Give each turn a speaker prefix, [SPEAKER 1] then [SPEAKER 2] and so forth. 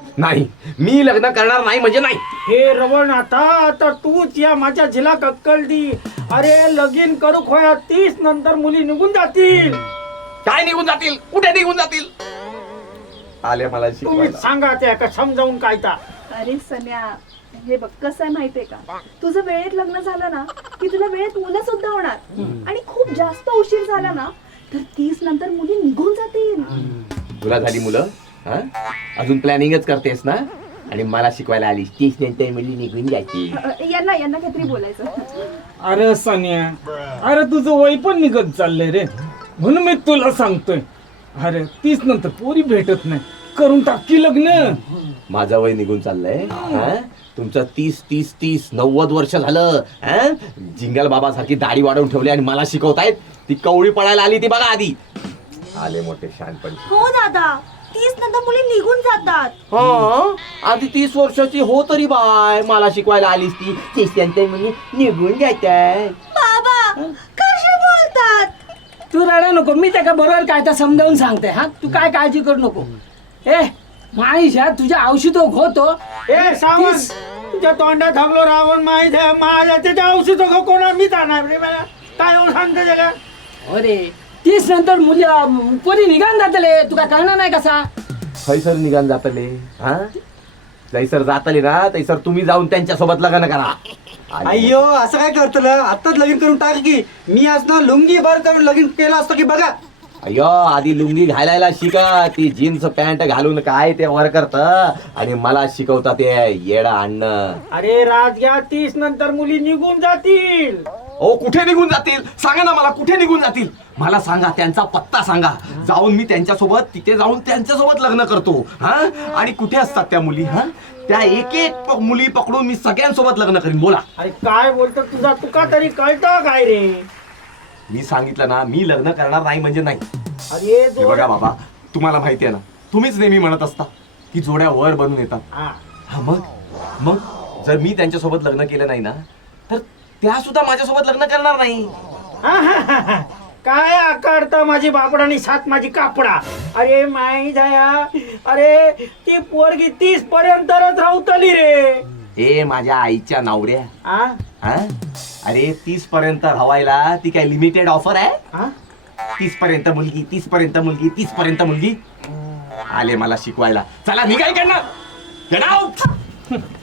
[SPEAKER 1] नाही, मी लग्न करणार नाही म्हणजे नाही.
[SPEAKER 2] हे रवळनाथा, आता तूच या माझ्या झिलाक अक्कल दी. अरे लगीन करू खोया 30 नंतर मुली निघून जातील.
[SPEAKER 1] काय निघून जातील? कुठे निघून जातील? आले मला
[SPEAKER 2] तुम्ही
[SPEAKER 1] शिकवायला.
[SPEAKER 2] सांगा त्या का समजावून काय ता.
[SPEAKER 3] अरे सन्या, हे बघ कसं आहे माहितीये का, तुझं वेळेत लग्न झालं ना की तुला वेळेत मुलं सुद्धा होणार. आणि खूप जास्त उशीर झाला ना तर 30 नंतर मुली निघून जातील.
[SPEAKER 1] तुला झाली मुलं? हा? अजून प्लॅनिंगच करतेस ना? आणि मला शिकवायला आली 30 नंतर मुली निघून जायची.
[SPEAKER 3] यांना काहीतरी बोलायचं.
[SPEAKER 2] अरे सन्या, अरे तुझं वय पण निघत चाललंय रे, म्हणून मी तुला सांगतोय. अरे 30 नंतर पोरी भेटत नाही, करून टाकी लग्न.
[SPEAKER 1] माझं वय निघून चाललंय. हा? तुमचं 30 90 वर्ष झालं. हा? जिंगल बाबा सारखी दाढी वाढवून ठेवली आणि मला शिकवतायत. ती कवळी पडायला आली ती बघा आधी. आले मोठे शहाणपण.
[SPEAKER 3] हो दादा, 30 नंतर मुली निघून जातात.
[SPEAKER 1] हा, आधी 30 वर्षाची हो तरी बाय, मला शिकवायला आलीस ती 30 नंतर मुली निघून जायचंय.
[SPEAKER 3] बाबा कशी बोलतात?
[SPEAKER 4] तू रडा नको, मी त्याला बरोबर काय तर समजावून सांगते. हा, तू काय काळजी करू नको. ए माईशा, तुझ्या औषध होतो.
[SPEAKER 2] ए सावंत, तुझ्या तोंडात थांबलो रावण माहित आहे माझ्या. त्याच्या औषध कोणा मी जाणार रे मला. काय सांगते त्याला?
[SPEAKER 4] अरे 30 नंतर मुली पोरी निघान जातले, तुला कळणार नाही कसा?
[SPEAKER 1] खैसर निघान जातले. हा, जैसर जातले ना तैसर तुम्ही जाऊन त्यांच्यासोबत लग्न करा.
[SPEAKER 5] अय्यो असं काय करतलं? आत्ताच लगीन करून टाक की. मी आज ना लुंगी भर करून लगीन केलं असतं की बघा.
[SPEAKER 1] अय्यो, आधी लुंगी घालायला शिका. ती जीन्स पॅन्ट घालून काय ते वर करत आणि मला शिकवता ते येडा आणणं.
[SPEAKER 2] अरे राजग्या, 30 नंतर मुली निघून जातील.
[SPEAKER 1] ओ, कुठे निघून जातील? सांगा ना मला, कुठे निघून जातील? मला सांगा, त्यांचा पत्ता सांगा. जाऊन मी त्यांच्यासोबत तिथे जाऊन त्यांच्यासोबत लग्न करतो. हा, आणि कुठे असतात त्या मुली? हा, त्या एक एक मुली पकडून मी सगळ्यांसोबत लग्न करीन. बोला.
[SPEAKER 2] अरे काय बोलतो तुझा, तुका तरी कळतं काय रे?
[SPEAKER 1] मी सांगितलं ना, मी लग्न करणार नाही म्हणजे नाही.
[SPEAKER 2] अरे
[SPEAKER 1] हे बघा बाबा, तुम्हाला माहिती आहे ना, तुम्हीच नेहमी म्हणत असता की जोड्या वर बनून येतात.
[SPEAKER 2] हा.
[SPEAKER 1] हा, मग जर मी त्यांच्यासोबत लग्न केलं नाही ना तर त्या सुद्धा माझ्यासोबत लग्न करणार नाही.
[SPEAKER 2] काय आकारता माझी बापडानी साथ माझी कापडा. अरे माई दया, अरे ती पोरगी 30 पर्यंतच राहतली रे.
[SPEAKER 1] ए माझ्या आईच्या नावऱ्या,
[SPEAKER 2] हा?
[SPEAKER 1] हा, अरे 30 पर्यंत राहायला ती काय लिमिटेड ऑफर आहे?
[SPEAKER 2] हा?
[SPEAKER 1] 30 पर्यंत मुलगी, 30 पर्यंत मुलगी, 30 पर्यंत मुलगी. आले मला शिकवायला. चला निघाय करणार.